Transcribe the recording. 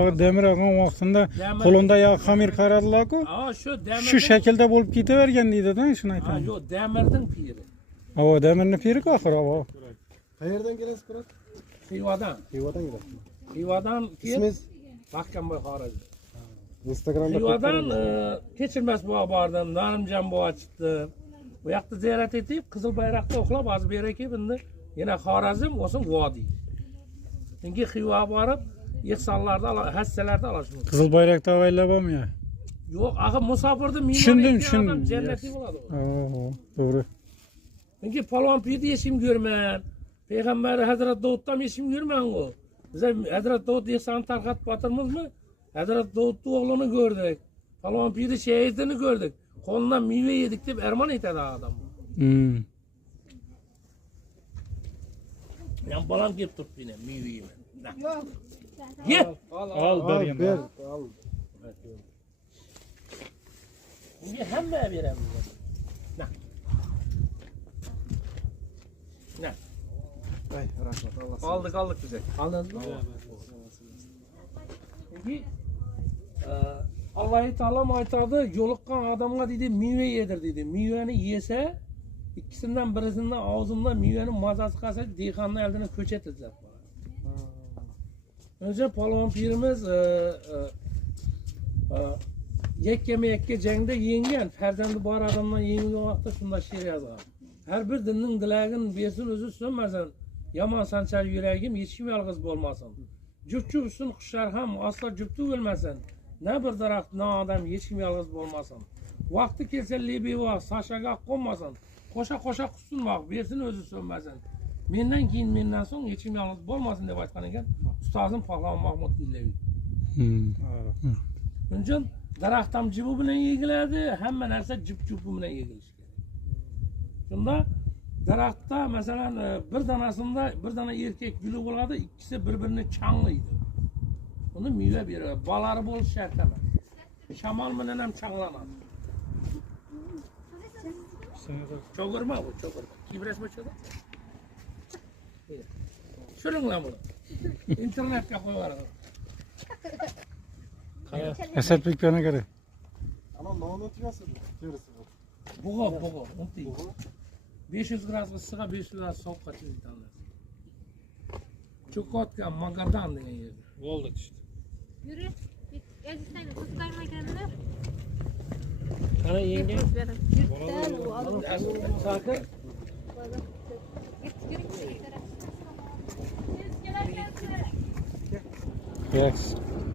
Demir akım vaqtında qo'lunda ya xamir qaradilar-ku. Shu shaklda bo'lib ketavergan deydi-da, shuni aytaman. Yo'q, Demirning piri. O demirni piri-ku oxiri o. Qayerdan kelasiz, biroq? Xivadan. Xivadan kelasiz. Xivadan İsmingiz? Mahkamboy Xorazm. Instagramda Xivadan kechirmas buva bordim, Narimjon buva chiqdi. Bu yoqda ziyorat etib, Qizil bayroqda uxlab, hozir bu yerga endi yana Xorazm, o'sin vodiy. Chunki Xiva borib, ihsonlarda, hassalarda olishim. Qizil bayroqda avaylab olmay. Yo'q, axir musofirda Tushundim. jannatiy bo'ladi. To'g'ri. Chunki palvon pirni yeshim ko'rman. Payg'ambar Hazrat Davuddan yeshim ko'rman u. Biz Hazrat Davud ihson tarqatib o'tirmizmi? Hazrat Davudning o'g'lini ko'rdik. Palvon pirni shahidini ko'rdik. Qo'lidan meva yedik deb armon aytadi odam. Men bolam kelib turibdi, meva yeyman. Ye. Al bergan. Al. Bunga hamma beramiz. Na. Ay, rahmat. Allah. Aldık bize. Aldınız mı? Çünkü Allah-u Teala aytadı, yoluqqan adamga dedi, meyve yedir dedi. Meyveni yese, ikisinden birisinden ağzından meyvenin mazası kalsa, dehqonning eldine köçet edilir. Önce palvon pirimiz yekke jangda yengen, farzandi bor adamdan yengigan vaqtda shunday she'r yozgan. Her bir dinning dilagin bersin o'zi so'nmasin. Yomon sanchar yuragim, hech kim yolg'iz bo'lmasin. Juftchi uchun qushlar ham aslo jufti bo'lmasin. Ne bir daraxt, ne odam, hech kim yolg'iz bo'lmasin. Vaqti kelsa lebevo, sashaga qo'nmasin. Qo'sha qussin vaqt, bersin o'zi so'nmasin. Mendan so'ng hech kim yolg'iz bo'lmasin deb aytgan ekan ustozim Pahlav Mahmud Gullayev. Shuning uchun daraxt ham jibi bilan yegiladi, hamma narsa jip-jupi bilan yegilishi kerak. Shunda daraxtda masalan bir danasida bir dana erkak guli bo'ladi, ikkisi bir-birini changlaydi. Uni meva beradi. Bolari bo'lishi shart emas. Shamol bilan ham changlanadi. Cho'g'irma bu, cho'g'irma. Kibrasma cho'g'ir. Sho'ringlar buni. Internetga qo'yib yuboradi. Asadbek bana göre. Ama ne anlatıyorsun? Gerisi bu. Buğu. 500 gradus ısığa 500 gradus soğuk kaçırdı tanrı. Çukotka, Magadan degan yerda. Bo'ldi işte. Yürü. Ezistan kızlarına geldiler. Qani yenge? Sakın. Yes.